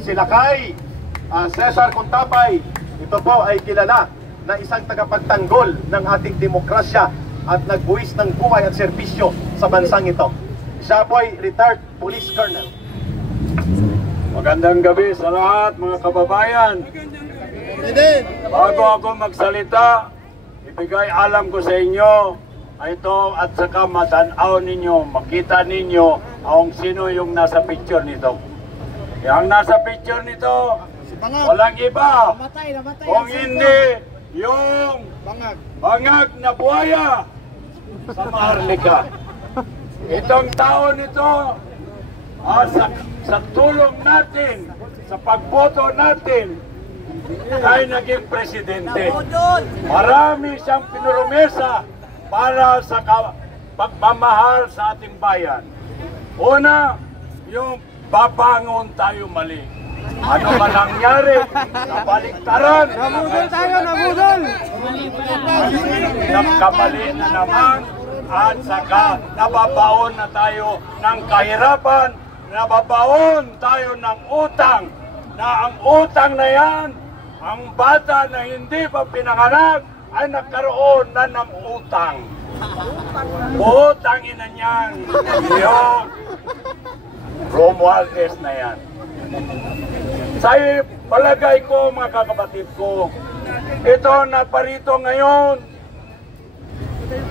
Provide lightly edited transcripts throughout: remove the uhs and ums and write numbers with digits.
si Lakay Cesar Contapay, ito po ay kilala na isang tagapagtanggol ng ating demokrasya at nagbuwis ng buhay at serbisyo sa bansang ito. Siya po ay retired police colonel. Magandang gabi sa lahat mga kababayan. Bago ako magsalita, ibigay alam ko sa inyo ito at saka matanaw ninyo, makita ninyo kung sino yung nasa picture nito. Yung nasa picture nito, walang iba kung hindi yung bangag na buhaya sa Maharlika. Itong tao nito, sa tulong natin, sa pagboto natin, ay naging presidente. Marami siyang pinurumesa para sa pagmamahal sa ating bayan. Una, yung babangon tayo mali. Ano man nangyari, kabaliktaran. Nabudol tayo, nabudol! Nagkamali na naman at saka nababaon na tayo ng kahirapan, nababaon tayo ng utang, na ang utang na yan, ang bata na hindi pa pinanganak ay nagkaroon na ng utang. Utang ina niyan, yung Romualdez na yan. Sa palagay ko mga kakapatid ko, ito na parito ngayon,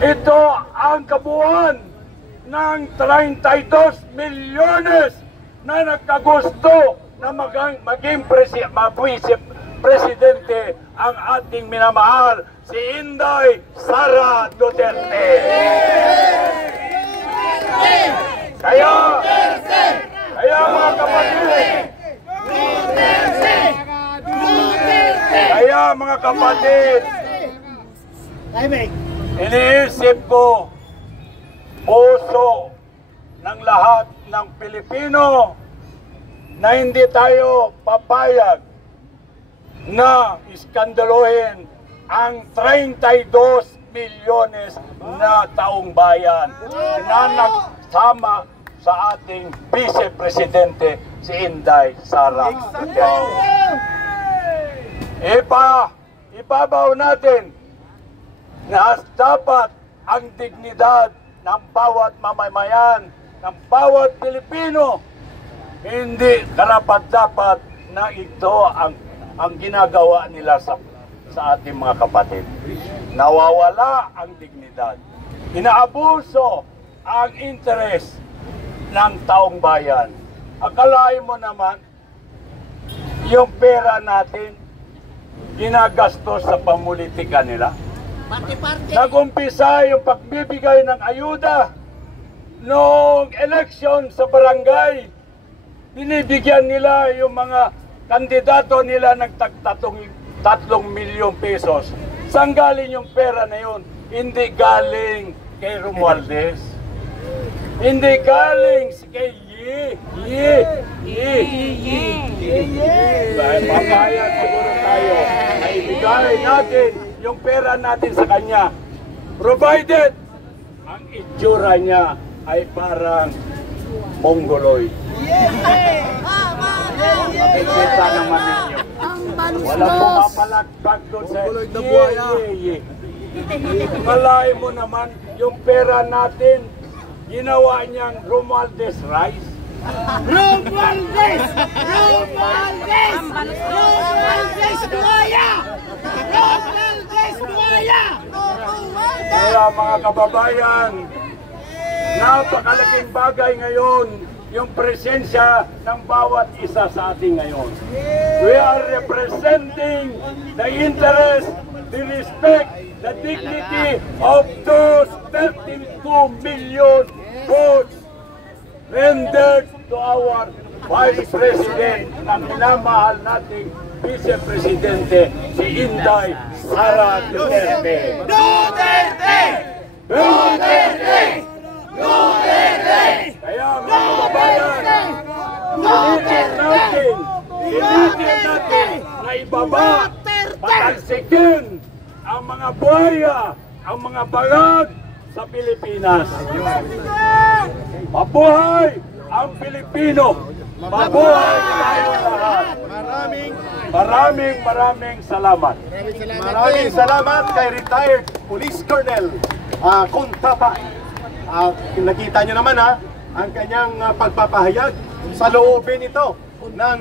ito ang kabuuan ng 32 milyones na nagkagusto na maging presidente ang ating minamahal si Inday Sara Duterte. Kaya mga kapatid, iniisip ko, puso ng lahat ng Pilipino na hindi tayo papayag na iskandaluhin ang 32 milyones na taong bayan na nagsama sa ating vice-presidente si Inday Sara Duterte. Ibabaw natin na dapat ang dignidad ng bawat mamamayan, ng bawat Pilipino, hindi karapat-dapat na ito ang ginagawa nila sa ating mga kapatid. Nawawala ang dignidad. Inaabuso ang interes ng taong bayan. Akalain mo naman, yung pera natin, ginagastos sa pamulitika nila. Nagumpisa yung pagbibigay ng ayuda noong eleksyon sa barangay. Binibigyan nila yung mga kandidato nila ng 3 milyong pesos. Saan galing yung pera na yun? Hindi galing kay Romualdez. Hindi galing kay Papayag siguro tayo na ibigay natin yung pera natin sa kanya, provided ang itsura niya ay parang mongoloid. Makikita naman ninyo. Walang pumapalagpag doon sa Malay mo naman yung pera natin, ginawa niyang Romualdez rice. Romualdez! Romualdez! Romualdez buhaya! Romualdez buhaya! Kaya mga kababayan, napakalaking bagay ngayon yung presensya ng bawat isa sa atin ngayon. We are representing the interest, the respect, the dignity of those 32 million votes rendered to our Vice President na minamahal nating Vice Presidente si Inday Sara Duterte. Duterte! Duterte! Duterte! Kaya mga kababayan, pilitin natin na ibaba, patalsikin ang mga buhaya, ang mga bangag sa Pilipinas. Mabuhay ang Pilipino! Mabuhay tayong lahat! Maraming salamat. Maraming salamat kay retired Police Colonel Kuntapay. Nakita nyo naman ang kanyang pagpapahayag sa loobin ito ng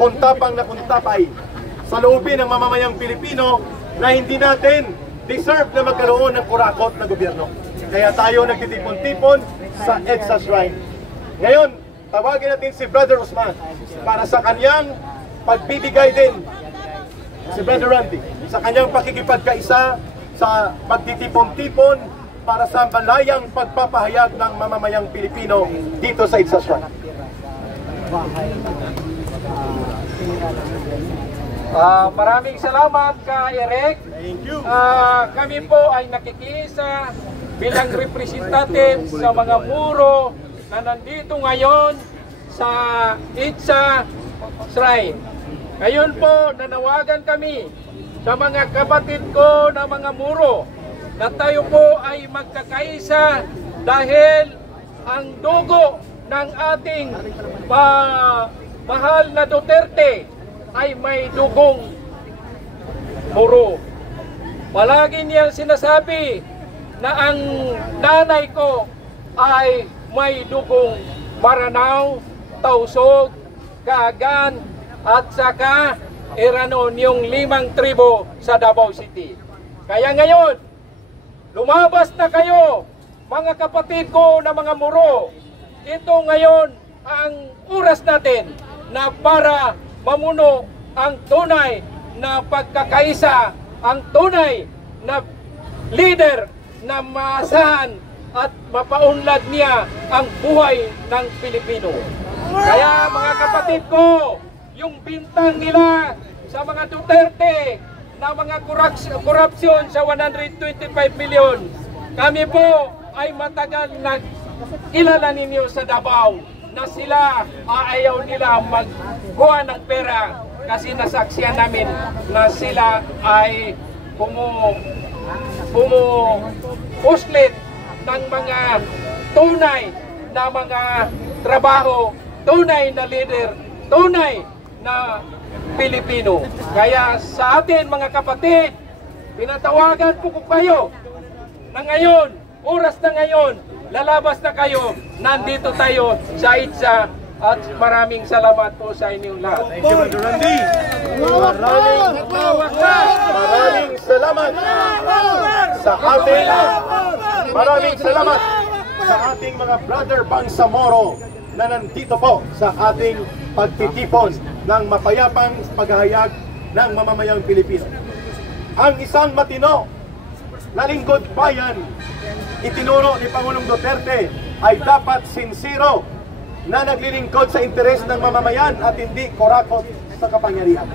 Kuntapang na Kuntapay, sa loobin ng mamamayang Pilipino na hindi natin deserve na magkaroon ng kurakot na gobyerno. Kaya tayo nagtitipon-tipon sa EDSA Shrine. Ngayon, tawagin natin si Brother Usman para sa kanyang pagbibigay din, si Brother Randy, sa kanyang pakikipagkaisa sa pagtitipon-tipon para sa malayang pagpapahayag ng mamamayang Pilipino dito sa EDSA Shrine. Maraming salamat ka, Eric. Thank you. Kami po ay nakikiisa bilang representative sa mga Moro na nandito ngayon sa EDSA Shrine. Ngayon po, nanawagan kami sa mga kapatid ko na mga Moro na tayo po ay magkakaisa dahil ang dugo ng ating mahal na Duterte ay may dugong Moro. Palagi niyang sinasabi na ang nanay ko ay may dugong Maranao, Tausog, Kaagan at saka Iranon, yung 5 tribo sa Davao City. Kaya ngayon, lumabas na kayo, mga kapatid ko na mga Moro. Ito ngayon ang oras natin na para mamuno ang tunay na pagkakaisa, ang tunay na leader na maasahan at mapaunlad niya ang buhay ng Pilipino. Kaya mga kapatid ko, yung bintang nila sa mga Duterte na mga korupsyon sa 125 milyon, kami po ay matagal na kilala ninyo sa Davao na sila ayaw nila magkuha ng pera kasi nasaksiyan namin na sila ay pumuuslit ng mga tunay na mga trabaho, tunay na leader, tunay na Pilipino. Kaya sa atin mga kapatid, pinatawagan po ko kayo na ngayon, oras na ngayon, lalabas na kayo, nandito tayo sa EDSA at maraming salamat po sa inyong lahat. Thank you, Brother Randy. Maraming salamat sa ating sa ating mga brother Bangsamoro na nandito po sa ating pagtitipon ng mapayapang paghahayag ng mamamayang Pilipino. Ang isang matino na lingkod bayan, itinuro ni Pangulong Duterte, ay dapat sincero na naglilingkod sa interes ng mamamayan at hindi korakot sa kapangyarihan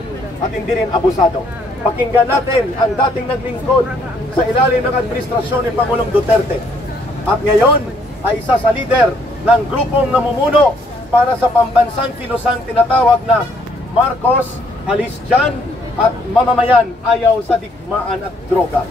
at hindi rin abusado. Pakinggan natin ang dating naglingkod sa ilalim ng administrasyon ni Pangulong Duterte at ngayon ay isa sa lider ng grupong namumuno para sa pambansang kilusang tinatawag na Marcos, Alis Dyan at mamamayan ayaw sa digmaan at droga.